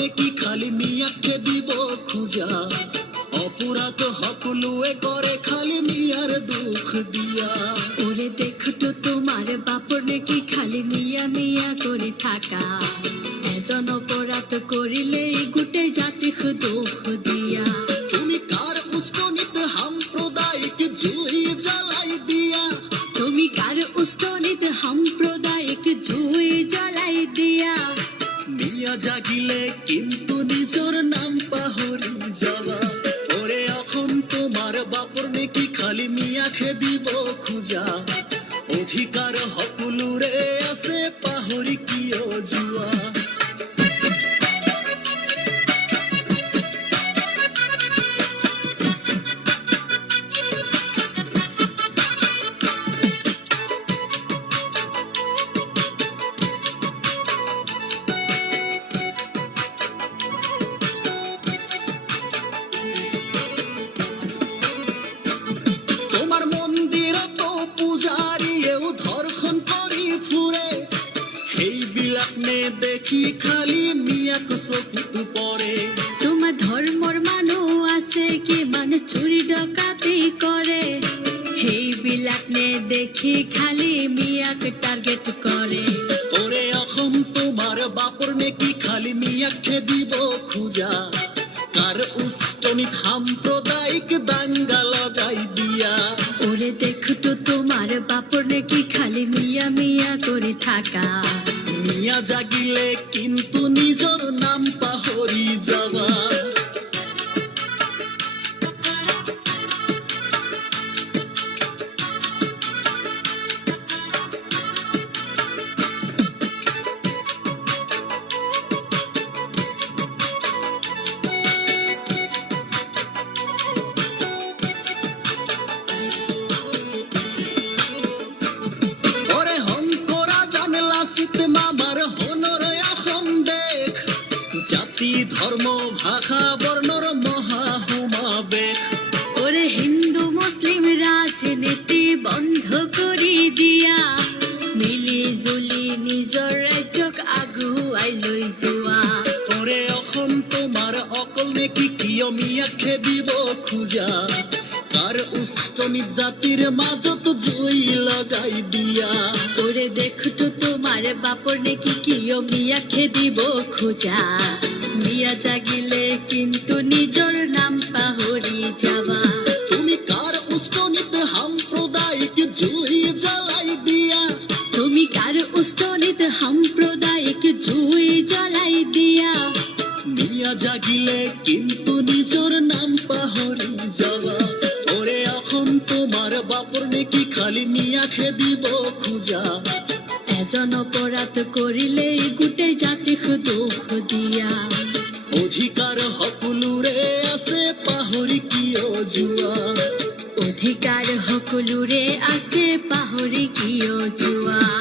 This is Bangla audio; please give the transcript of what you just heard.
নেকি খালি মিয়াকে দিব খুঁজা অপরাধ হকলুয়ে করে খালি মিয়ার দুঃখ দিয়া ওরে দেখতো তোমার বাপর নাকি খালি মিয়া মিয়া করে থাকা এজন অপরাধ করিলে গুটে জাতি দুঃখ দিয়া তুমি কার উস্কনিতে সাম্প্রদায়িক জুই জ্বালাই দিয়া তুমি কার উস্কনিতে সাম্প্রদায়িক জুই জ্বালাই দিয়া মিয়া জাগিলে কিন্তু নিজর নাম পাহরি যাওয়া ওরে এখন তোমার বাপর নেকি খালি মিয়াকে দিব খুঁজা অধিকার হকুলুরে আছে পাহরি কিয় জুয়া দেখি খালি মিয়াক চকুত পরে তোমার ধর্মর মানু আছে কি মানে চুরি ডাকাতি করে এই বিলাক নে দেখি খালি মিয়াক টার্গেট করে ওরে এখন তোমার বাপর নেকি খালি মিয়াকে দিব খুঁজা কার উস্কনিত সাম্প্রদায়িক দাঙ্গা লাগাই দিয়া ওরে দেখতো তোমার বাপর নাকি খালি মিয়া মিয়া করে থাকা মিয়া জাগিলে কিন্তু নিজর নাম পাহরি যাওয়া মামার হনর এখন দেখ জাতি ধর্ম ভাষা বর্ণর মহাহুমাবেগ ওরে হিন্দু মুসলিম রাজনীতি বন্ধ করি দিয়া মিলি জুলি নিজর রাজ্যক আগুয়াই লৈ যোৱা ওরে এখন তোমার অকল নেকি কিয় মিয়াকে দিব খুঁজা কার উস্কনিত জাতির মাজত জুই লাগাই দিয়া ওরে দেখতো তোমার বাপর নাকি কিয় মিয়াকে দিব খোঁজা মিয়া জাগিলে কিন্তু নিজর নাম পাহরি যাওয়া তুমি কার উস্কনিতে সাম্প্রদায়িক জুই জ্বালাই দিয়া তুমি কার উস্কনিতে সাম্প্রদায়িক জুই জ্বালাই দিয়া মিয়া জাগিলে কিন্তু নিজর নাম পাহরি যাওয়া ওরে এখন তোমার বাপর নেকি খালি মিয়াকে দিব খুঁজা এজন অপরাধ করিলে গুটে জাতি দুঃখ দিয়া অধিকার হকুলুরে আছে পাহরি কিয় জুয়া অধিকার সকলোৰে আছে পাহৰি কিয় যোৱা।